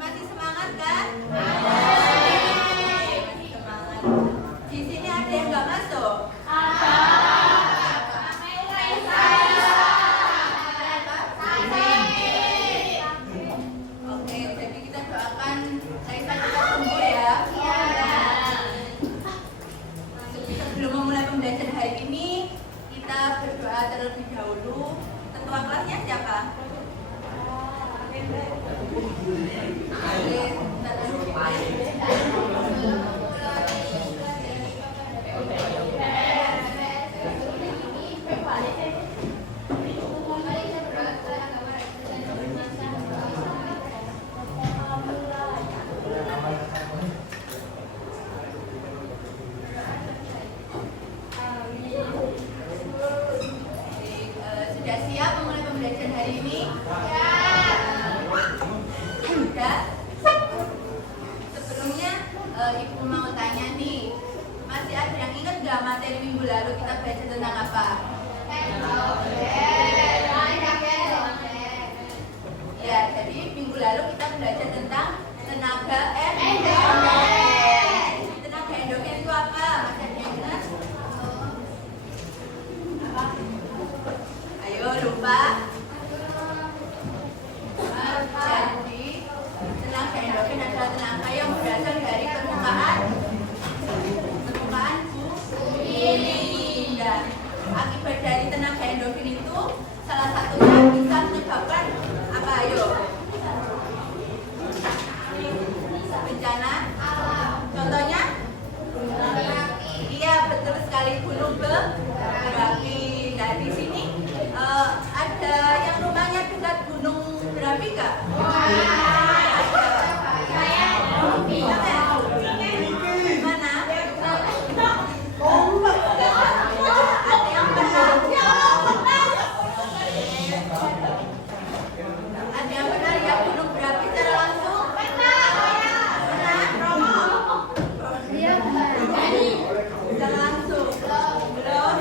Masih semangat kan? Masih semangat. Di sini ada yang nggak masuk? Oke, jadi kita doakan Raisa cepat sembuh ya. Sebelum memulai pembelajaran hari ini, kita berdoa terlebih dahulu. Ketua kelasnya siapa? Sudah siap memulai pembelajaran hari ini? Sudah. Sebelumnya Ibu mau tanya nih, masih ada yang ingat nggak materi minggu lalu kita belajar tentang apa? Ya, jadi minggu lalu kita belajar tentang tenaga endogen. Tenaga endogen itu apa? Masih ada yang ingat? Ayo, lupa. Jadi tenaga endogen adalah tenaga yang berasal dari permukaan bumi. Dan akibat dari tenaga endogen itu salah satunya bisa menyebabkan apa? Ayo, bencana alam. Contohnya? Iya, betul sekali, gunung berapi. Nah, di sini ada yang rumahnya dekat gunung berapi nggak? Mana? Ada yang pernah? Ada yang pernah lihat gunung berapi secara langsung? Pernah? Secara langsung? Belum?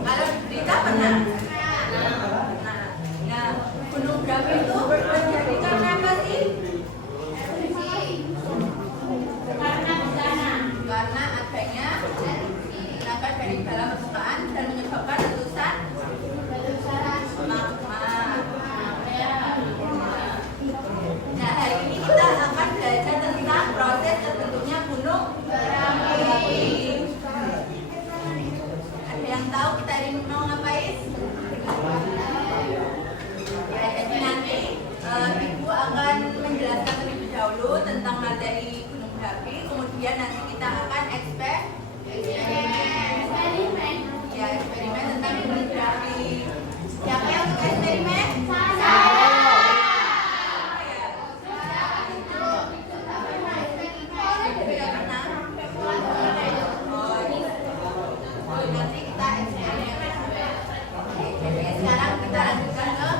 Kalau berita pernah? Nah, gunung berapi itu terjadi karena apa sih? Karena adanya tenaga dari dalam permukaan dan menyebabkan letusan magma. Nah, hari ini kita akan belajar tentang proses terbentuknya gunung berapi. Ada yang tahu kita hari ini mau ngapain? Ya, jadi nanti Ibu akan menjelaskan terlebih dahulu tentang materi gunung berapi, kemudian nanti kita akan eksperimen. Ya, eksperimen tentang gunung berapi. Siapa yang suka eksperimen? Saya. Nanti kita eksperimen. Jadi sekarang kita lanjutkan ke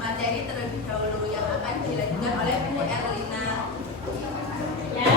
materi terlebih dahulu yang akan dilanjutkan oleh Bu Erlina. Ya.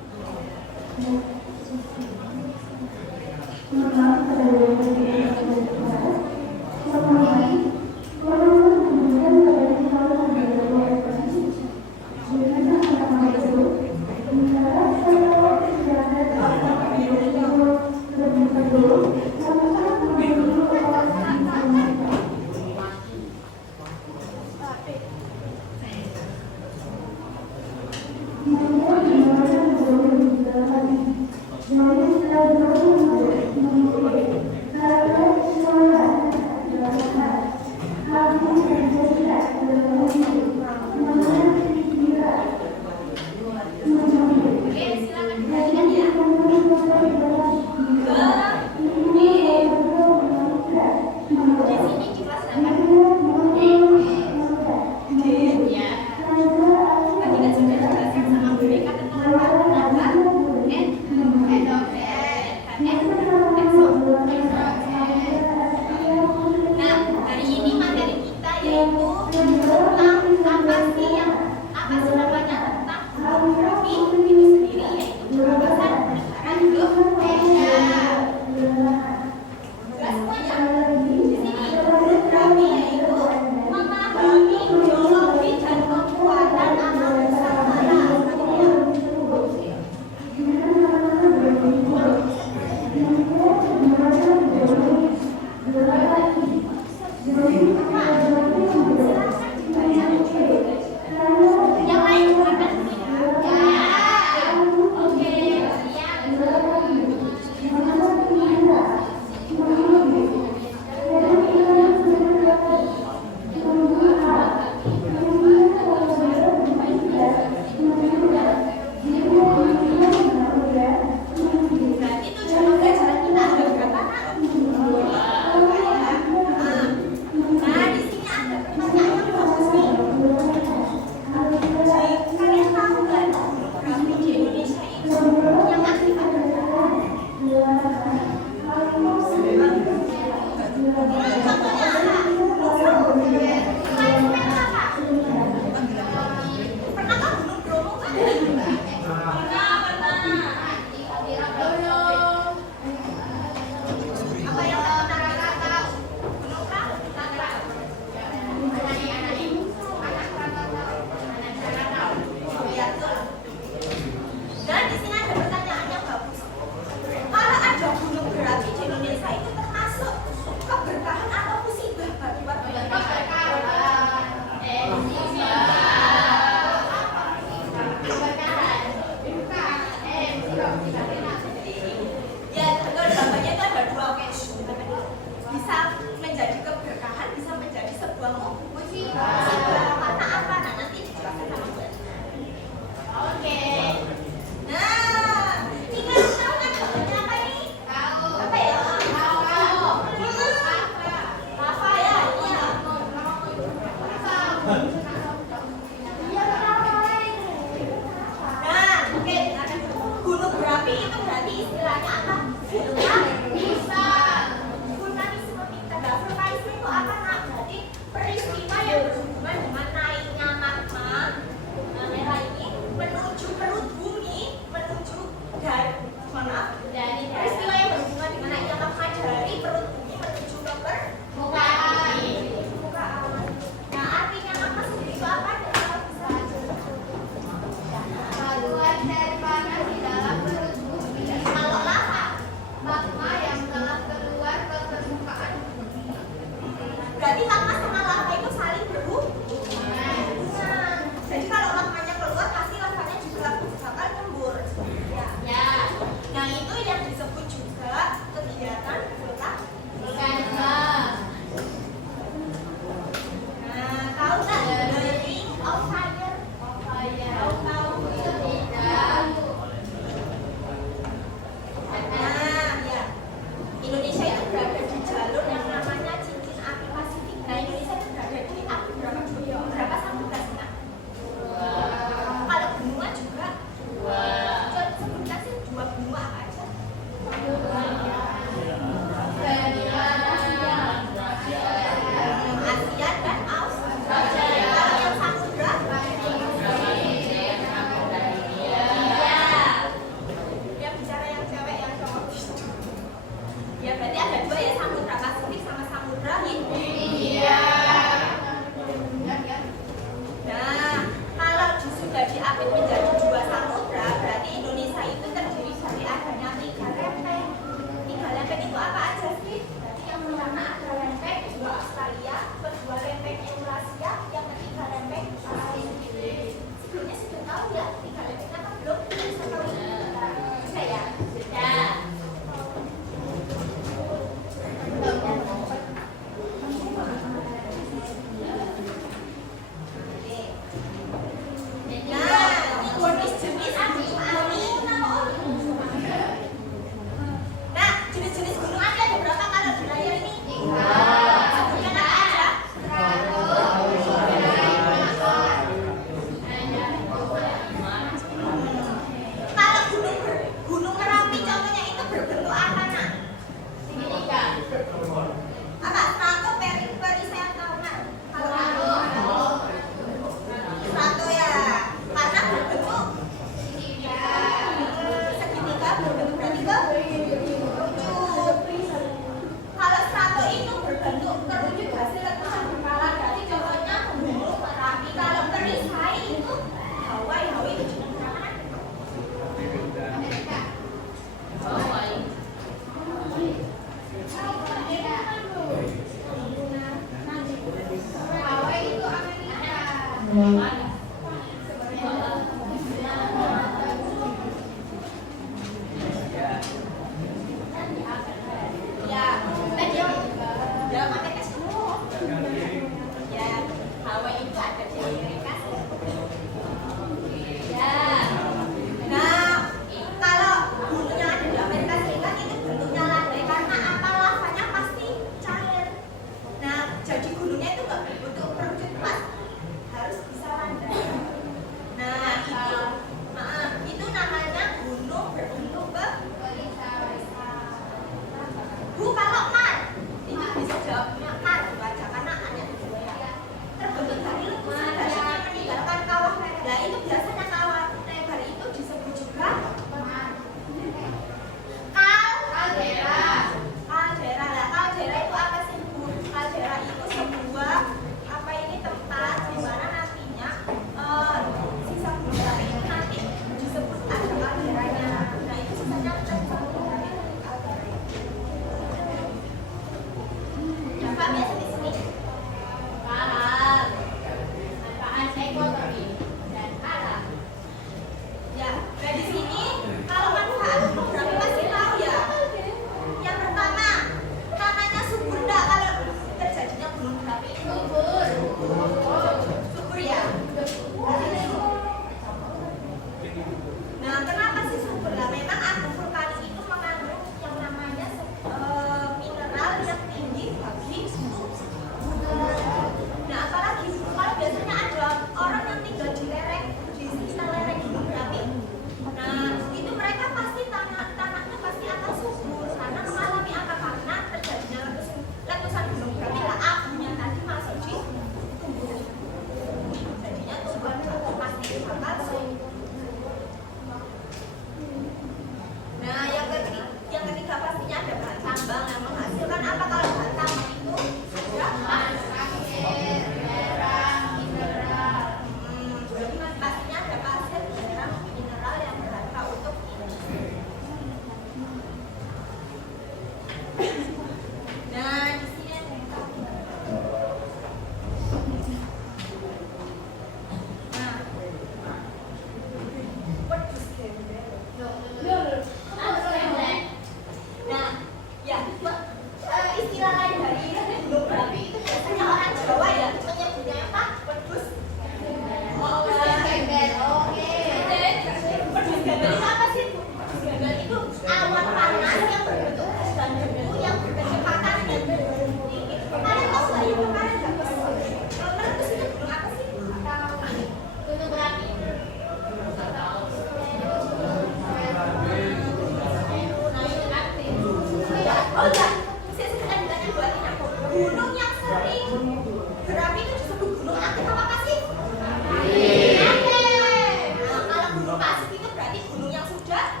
berarti gunung yang sudah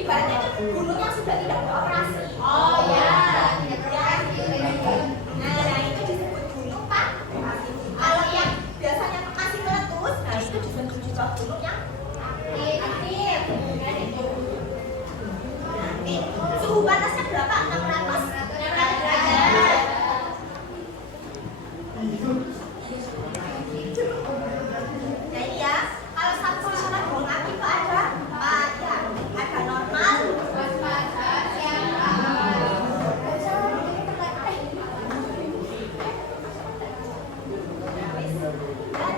ibaratnya kan gunung yang sudah tidak beroperasi. Oh ya, Nah itu disebut gunung Pak. Kalau yang biasanya masih meletus, nah itu disebut juga gunung yang aktif. Suhu panasnya berapa? 600 derajat. Nah ini ya, kalau satu sama gunung api itu ada empat ya, ada normal, dan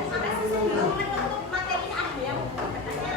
terima kasih sebelum menutup materi ini ada yang mau bertanya.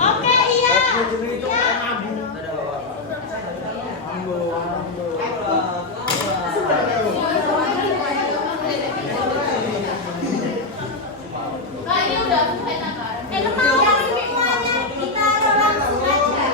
Oke, iya. Semuanya ditaruh langsung aja.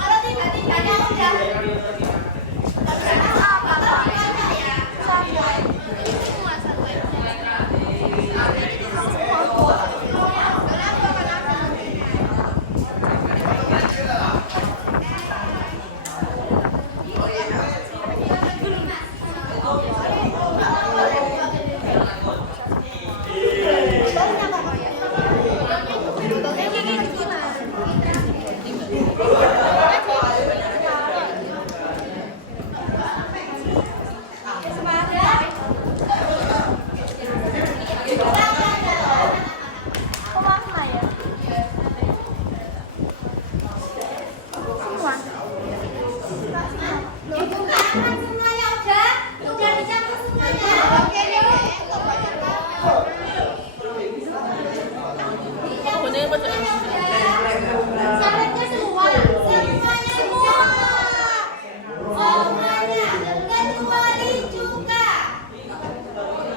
Kalau tiga-tiganya udah semuanya udah dicampur semuanya. Oke deh. Syaratnya semua, semuanya kecuali cuka.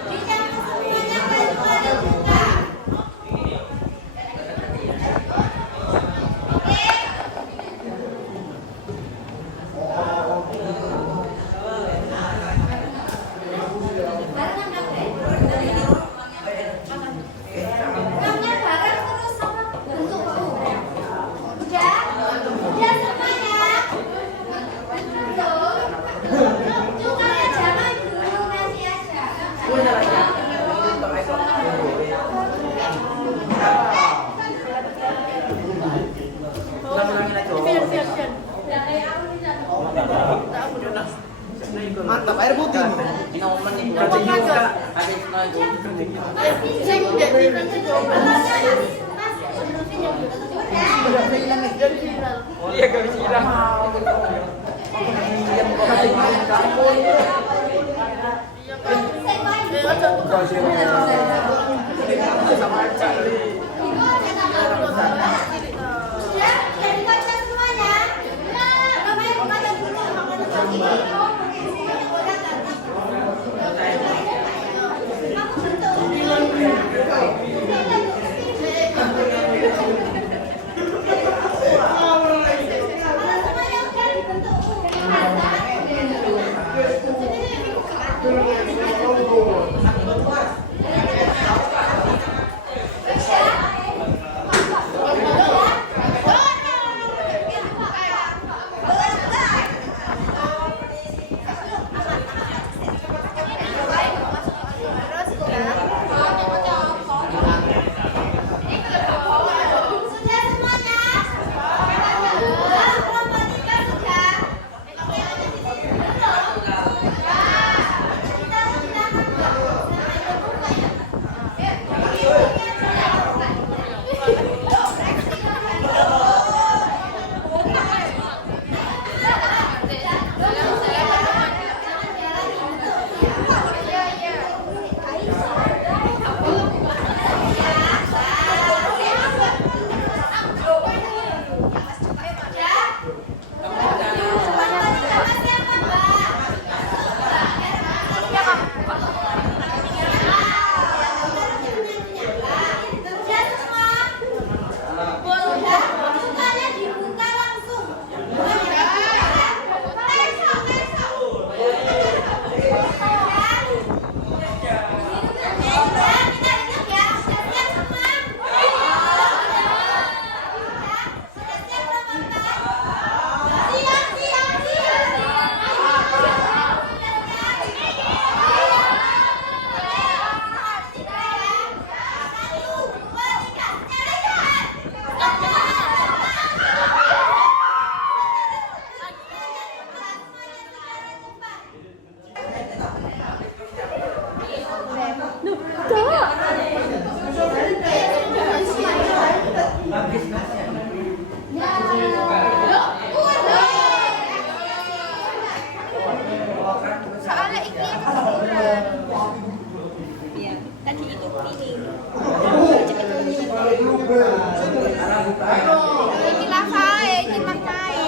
Dicampur semuanya kecuali cuka. Oke. Gambar bareng terus sama bentuk bau. Udah semuanya. Cukanya jangan dulu, nanti aja. Mantap, air putih. Cacing juga. Iya, gak bisa hilang. Iki lafae, iki lafae.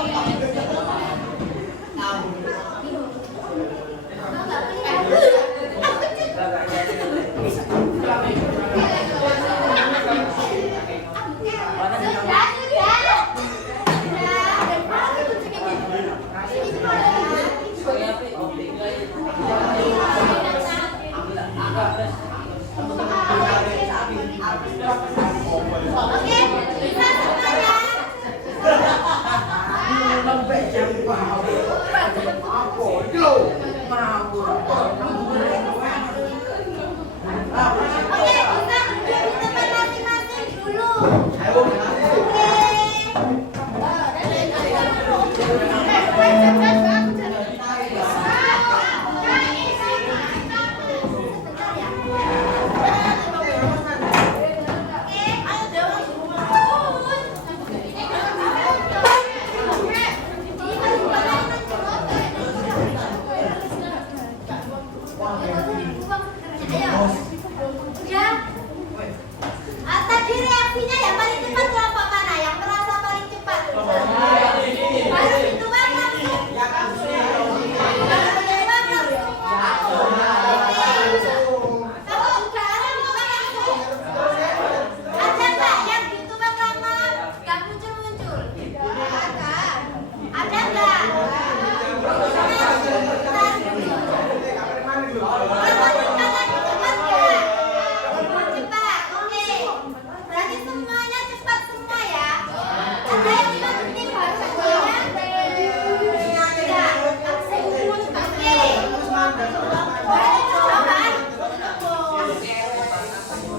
Oke, bisa semuanya. Oke, bisa duduk di tempat masing-masing dulu. Oke. Tadi reaksinya yang paling cepat kelompok mana? Yang merasa paling cepat? Baru dituang langsung. Baru dituang langsung. Kamu juga ada dituang langsung. Ada nggak yang dituang lama nggak muncul-muncul? Ada. Ada nggak? Berarti semuanya cepat semua ya. Ada yang penting bahasanya? Enggak. Oke. Berarti percobaan.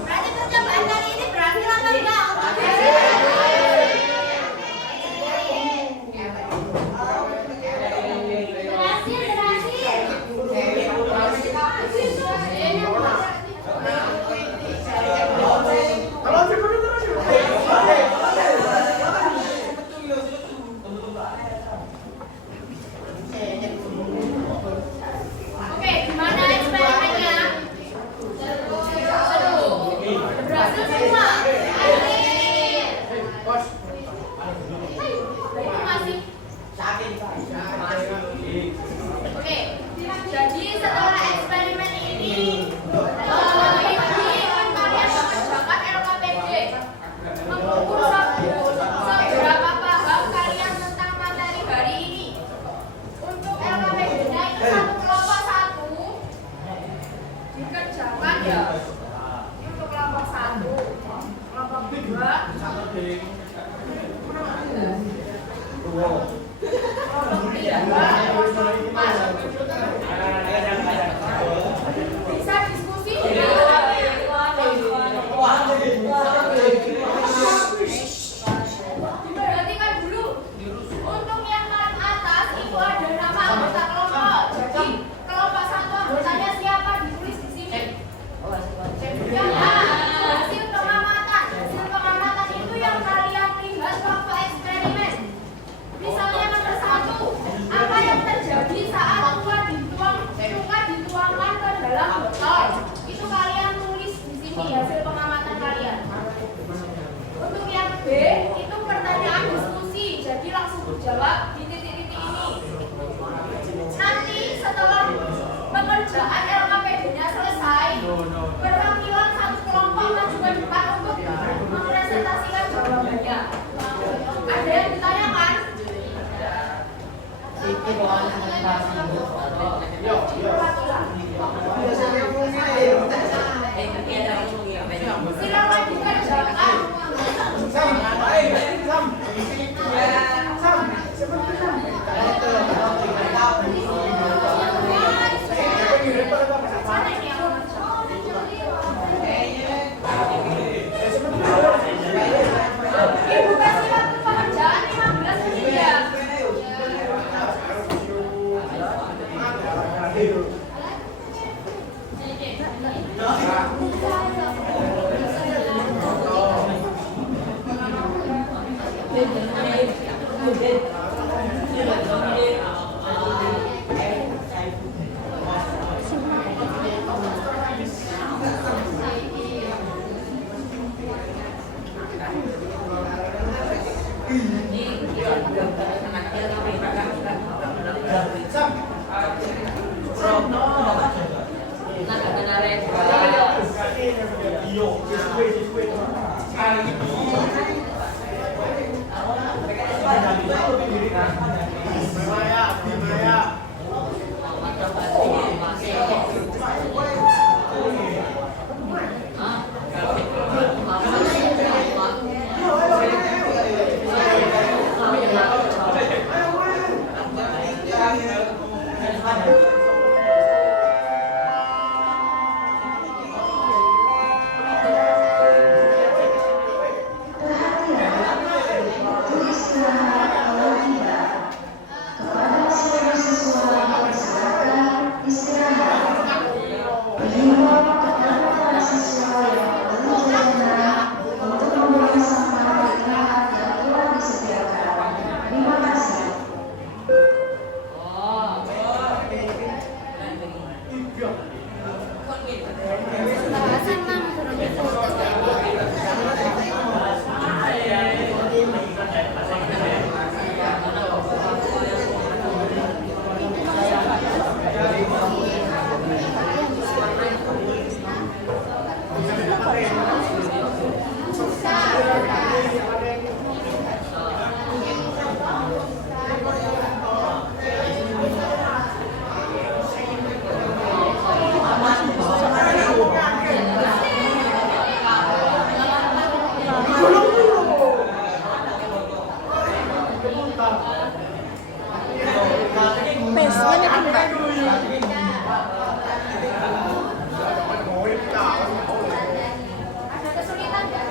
Berarti percobaan kali ini berhasil apa enggak? Oke, gimana eksperimennya? Seru. Berhasil semua. Masih. Oke, jadi setelah eksperimen ini kalian mengerjakan LKPD, mengukur seberapa paham kalian tentang materi hari ini. Untuk LKPD-nya itu satu kelompok satu dikerjakan ya. Ini untuk kelompok satu, kelompok dua, kelompok tiga, bisa diskusi diperhatikan dulu. Untuk yang paling atas itu ada nama anggota kelompok. Jadi kelompok satu anggotanya siapa ditulis di sini. Yang A, hasil pengamatan. Hasil pengamatan itu yang kalian lihat waktu eksperimen. Misalnya nomor 1, apa yang terjadi saat cuka dituangkan ke dalam botol? Itu kalian tulis di sini hasil pengamatan kalian. Untuk yang B, itu pertanyaan diskusi. Jadi langsung dijawab di titik-titik ini. Nanti setelah pekerjaan LKPD-nya selesai, perwakilan satu kelompok maju ke depan untuk mempresentasikan jawabannya. Ada yang ditanyakan? Silakan dikerjakan. Ibu kasih waktu pekerjaan 15 menit ya. Ada kesulitan nggak?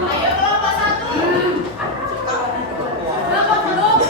Ayo kelompok 1. Kelompok belum?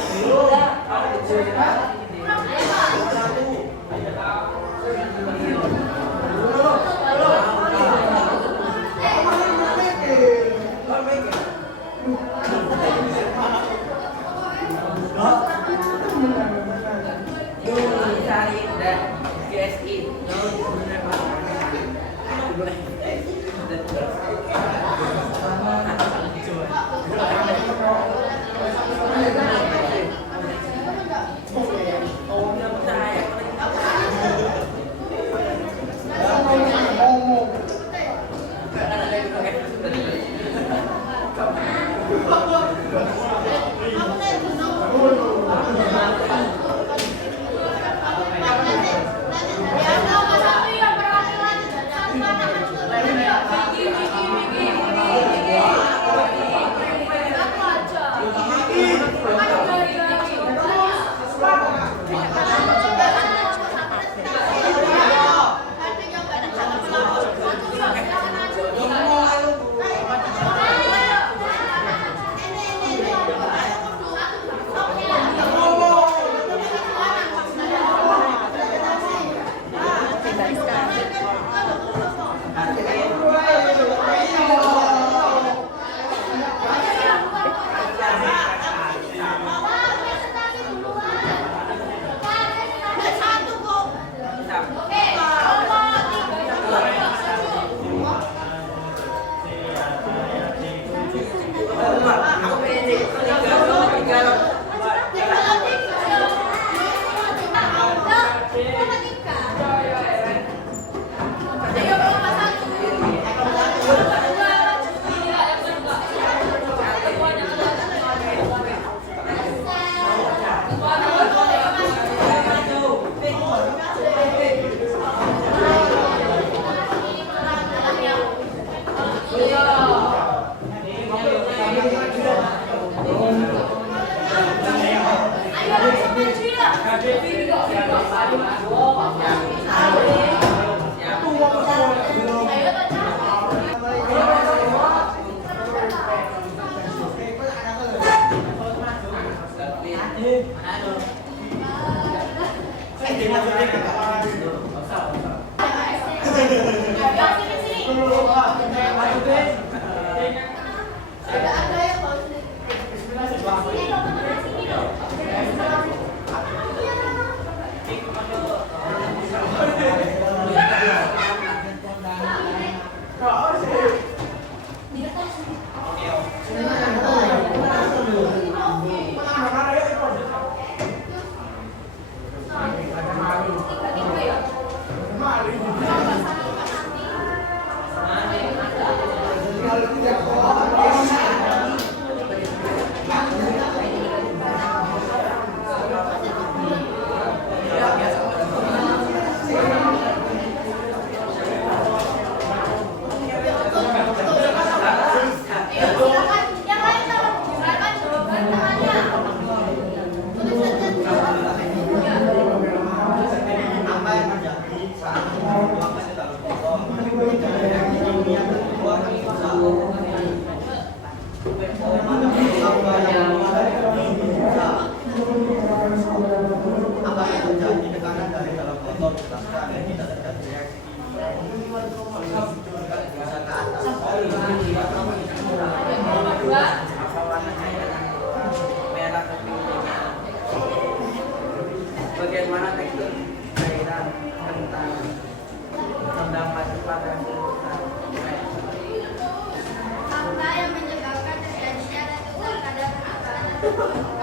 Ada yang mau sini. Sini dong, teman-teman, sini dong. Tiga-tiga ya. Silakan, yang lain tolong silakan jawaban tangannya. Apa yang terjadi saat membuangkan di dalam botol? Yang kedua, apa yang terjadi tekanan dari dalam botol jelaskan tidak terjadi reaksi apa warnanya merah ke birunya, bagaimana tekstur cairan kental terdapat pada Apa yang menyebabkan terjadinya letusan pada permukaan?